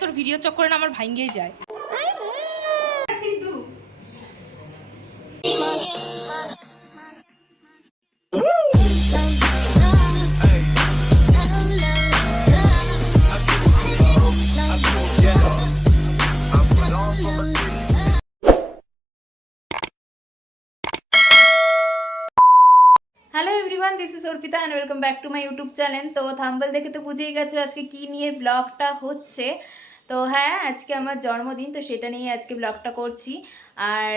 তোর ভিডিও চক্করে আমার ভাঙ্গেই যায়। Hello everyone, this is Arpita and welcome back to my YouTube channel. তো থাম্বনেল দেখে তো বুঝেই গেছো আজকে কি নিয়ে ব্লগটা হচ্ছে। তো হ্যাঁ, আজকে আমার জন্মদিন, তো সেটা নিয়ে আজকে ব্লগটা করছি। আর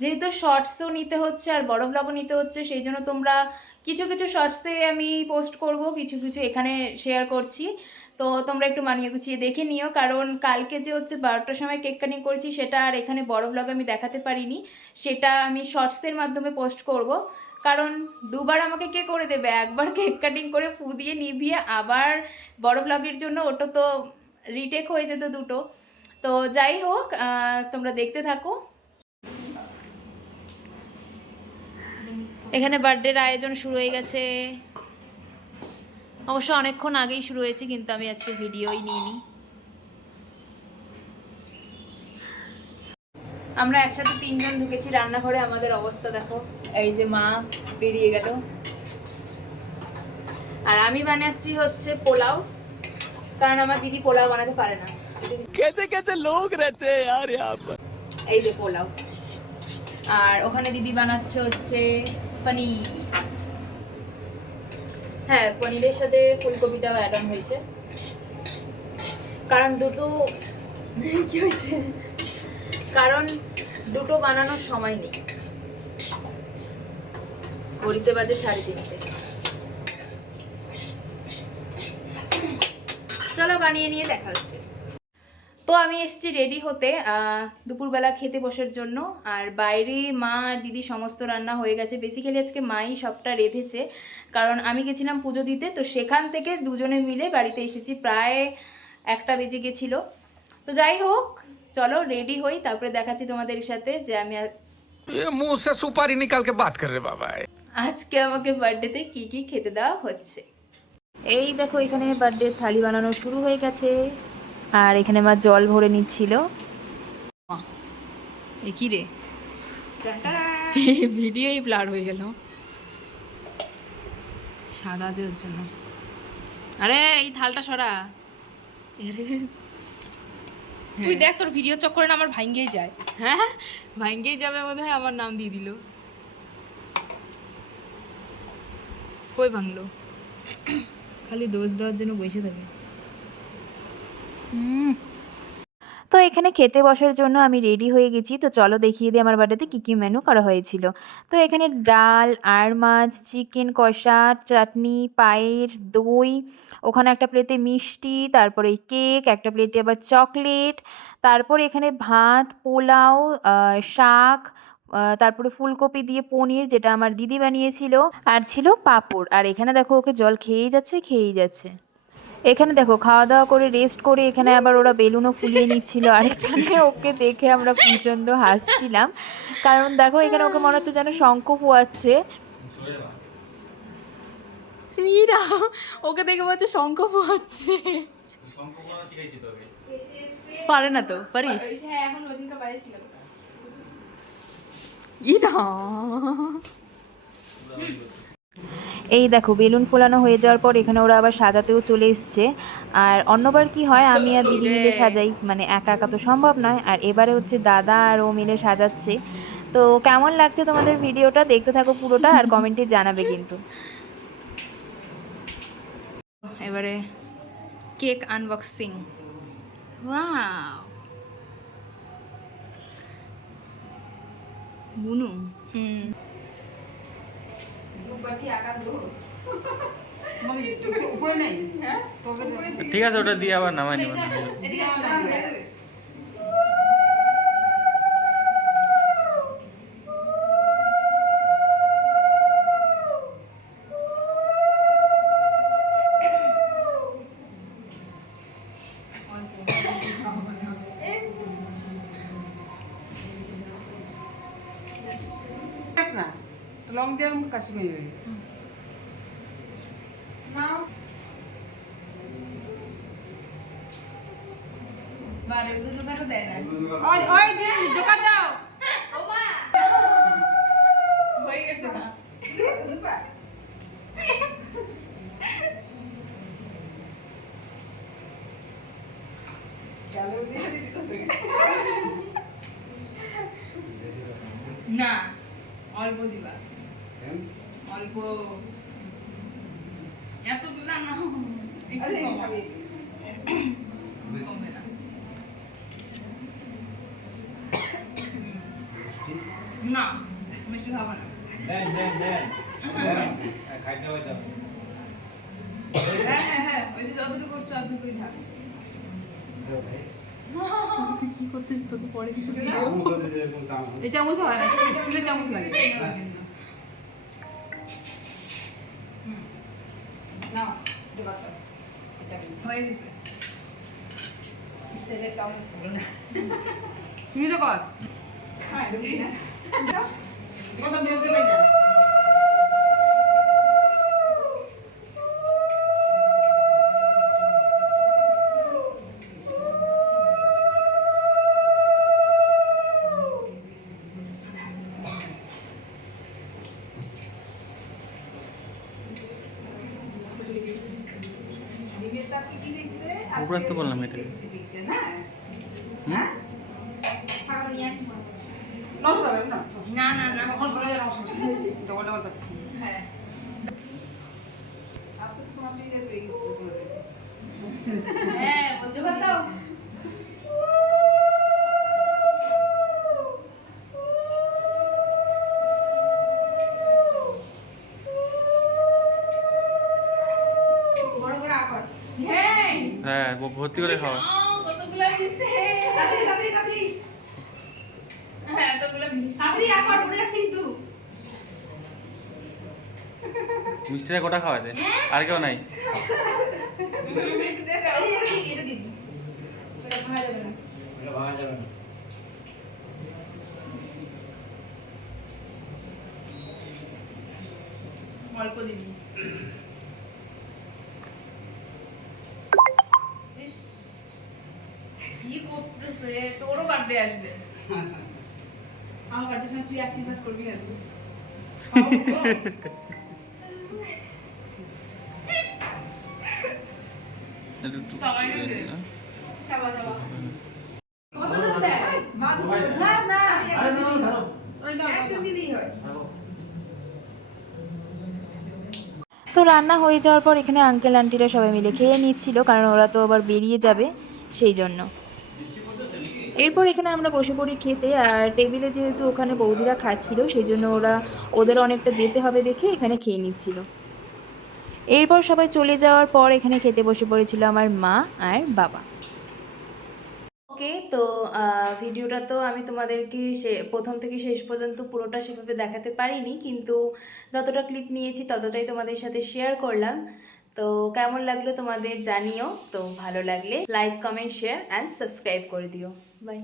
যেহেতু শর্টসও নিতে হচ্ছে আর বড় ব্লগও নিতে হচ্ছে, সেই জন্য তোমরা কিছু কিছু শর্টসে আমি পোস্ট করব, কিছু কিছু এখানে শেয়ার করছি। তো তোমরা একটু মানিয়ে গুছিয়ে দেখে নিও, কারণ কালকে যে হচ্ছে 12টার সময় কেক কাটিং করেছি সেটা আর এখানে বড় ব্লগ আমি দেখাতে পারিনি, সেটা আমি শর্টসের মাধ্যমে পোস্ট করব। কারণ দুবার আমাকে কে করে দেবে, একবার কেক কাটিং করে ফু দিয়ে নিভিয়ে আবার বড় ব্লগের জন্য, ওটা তো রিটেক হয়ে যেত দুটো। তো যাই হোক, তোমরা দেখতে থাকো। এখানে বার্থডের আয়োজন শুরু হয়ে গেছে, অবশ্য অনেকক্ষণ আগেই শুরু হয়েছে, কিন্তু আমি আজকে ভিডিওই নিইনি। আমরা একসাথে তিনজন ঢুকেছি রান্নাঘরে, আমাদের অবস্থা দেখো। এই যে মা বেরিয়ে গেল, আর আমি বানাচ্ছি হচ্ছে পোলাও, কারণ আমার দিদি পোলাও বানাতে পারে না। कैसे कैसे लोग रहते हैं यार यहाँ पर। এই যে পোলাও, আর ওখানে দিদি বানাচ্ছে হচ্ছে পনির। হ্যাঁ, পনিরের সাথে ফুলকপিটাও অ্যাড অন হয়েছে, কারণ দুটো কি হয়েছে, কারণ দুটো বানানোর সময় নেই। ঘড়িতে বাজে 3:30। চলো বানিয়ে নিয়ে দেখা হচ্ছে। তো আমি এসেছি রেডি হতে দুপুরবেলা খেতে বসার জন্য। আর বাইরে মা আর দিদি সমস্ত রান্না হয়ে গেছে। বেসিক্যালি আজকে মাই সবটা রেঁধেছে, কারণ আমি গেছিলাম পুজো দিতে, তো সেখান থেকে দুজনে মিলে বাড়িতে এসেছি, প্রায় 1টা বেজে গেছিলো। তো যাই হোক, চলো রেডি হই, তারপরে দেখাচ্ছি তোমাদের সাথে যে আমি ये मुंह से सुपारी निकाल के बात कर रहे बाबा। আজকে আমাকে বার্থডেতে কি কি খেতে দেওয়া হচ্ছে। এই দেখো, এখানে বার্থডের থালি বানানো শুরু হয়ে গেছে, আর এখানে মা জল ভরে নিচ্ছিল। এ কি রে, ভিডিওই ব্লার হয়ে গেল, সাদা যে ওর জন্য। আরে এই থালটা সরা। তুই দেখ তোর ভিডিও চক্করে আমার ভাঙ্গেই যায়। হ্যাঁ, ভাঙ্গেই যাবে বোধহয়, আমার নাম দিয়ে দিল। কই ভাঙলো, খালি দোষ দেওয়ার জন্য বসে থাকে। তো এখানে খেতে বসার জন্য আমি রেডি হয়ে গেছি। তো চলো দেখিয়ে দিই আমার বাড়িতে কী কী মেনু করা হয়েছিল। তো এখানে ডাল, আর মাছ, চিকেন কষা, চাটনি, পায়েস, দই, ওখানে একটা প্লেটে মিষ্টি, তারপরে কেক, একটা প্লেটে আবার চকলেট, তারপর এখানে ভাত, পোলাও, শাক, তারপরে ফুলকপি দিয়ে পনির যেটা আমার দিদি বানিয়েছিল, আর ছিল পাঁপড়। আর এখানে দেখো ওকে জল খেয়েই যাচ্ছে খেয়েই যাচ্ছে। এখানে দেখো খাওয়া দাওয়া করে রেস্ট করে এখানে আবার ওরা বেলুনও ফুলিয়ে নিচ্ছিল, আর এখানে ওকে দেখে আমরা প্রচণ্ড হাসছিলাম, কারণ দেখো এখানে ওকে মনে হচ্ছে যেন শঙ্খ ফোয়াচ্ছে। ইরা, ওকে দেখে বলছে শঙ্খ ফোয়াচ্ছে। পারে না তো, পারিস? হ্যাঁ, এখন ওদিনকে বাইরে ছিলাম। ইরা, এই দেখো বেলুন ফোলানো হয়ে যাওয়ার পর এখানে ওরা আবার সাজাতেও চলে এসছে। আর অন্যবার কি হয়, আমি আর দিদি মিলে সাজাই, মানে একা একা তো সম্ভব নয়। আর এবারে হচ্ছে দাদা আর ও মিলে সাজাচ্ছে। তো কেমন লাগছে তোমাদের ভিডিওটা, দেখতে থাকো পুরোটা আর কমেন্টে জানাবে কিন্তু। এবারে কেক আনবক্সিং। ওয়াও, বুনু। ঠিক আছে, ওটা দিয়ে আবার নামাই নেবেন। লং দিয়ে কাশ্মীর বারে এগুলো দোকানও দেয় না। ওই ওই দিন দোকান দাও ও মা হয়ে গেছে না না অল্প দিবা অল্প এতগুলা না একটু কমাবে কমবে না না মিষ্টি খাবো না হ্যাঁ হ্যাঁ হ্যাঁ ওই যে যতটুকু করছে অতটুকুই থাক তুই কি করতেছিস তোকে পরে কি করতে এই চামচ হয় না স্টিলের চামচ লাগে নাও এটা বাচ্চা হয়ে গেছে স্টিলের চামচ বলো না তুমি তো কর হ্যাঁ দেখি না কথা বলতে পারি না উপরে আসতে বললাম এটা নষ্ট হবে না না না না কখন করে নষ্ট হচ্ছে ডবল ডবল পাচ্ছি হ্যাঁ আজকে তো তোমার থেকে প্রেস হ্যাঁ বলতে পারতাম বড় বড় আকার হ্যাঁ হ্যাঁ ভর্তি করে খাওয়া কতগুলো দিছে তাড়াতাড়ি তাড়াতাড়ি তাড়াতাড়ি হ্যাঁ এতগুলো দিছে তাড়াতাড়ি আকার পড়ে যাচ্ছে কিন্তু মিষ্টিটা গোটা খাওয়া দে আর কেউ নাই এটা দিন এটা ভাঙা যাবে না অল্প দিবি ইস, কি করতেছে তোরও বার্থডে আসবে আমার বাড়িতে শুনে তুই আশীর্বাদ করবি না তুই সবাই মিলে। চাবা চাবা কত জন দেয়? না না একদম দিলেই হয় তো রান্না হয়ে যাওয়ার পর এখানে আঙ্কেল আন্টিরা সবাই মিলে খেয়ে নিচ্ছিল, কারণ ওরা তো আবার বেরিয়ে যাবে সেই জন্য। এরপর এখানে আমরা বসে পড়ি খেতে, আর টেবিলে যেহেতু ওখানে বৌদিরা খাচ্ছিল সেই জন্য ওদের অনেকটা যেতে হবে দেখে এখানে খেয়ে নিচ্ছিল। এরপর সবাই চলে যাওয়ার পর এখানে খেতে বসে পড়েছিল আমার মা আর বাবা। ওকে, তো ভিডিওটা তো আমি তোমাদেরকে প্রথম থেকে শেষ পর্যন্ত পুরোটা সেভাবে দেখাতে পারিনি, কিন্তু যতটা ক্লিপ নিয়েছি ততটাই তোমাদের সাথে শেয়ার করলাম। তো কেমন লাগলো তোমাদের জানিও, তো ভালো লাগলে like comment share and subscribe করে দিও। বাই।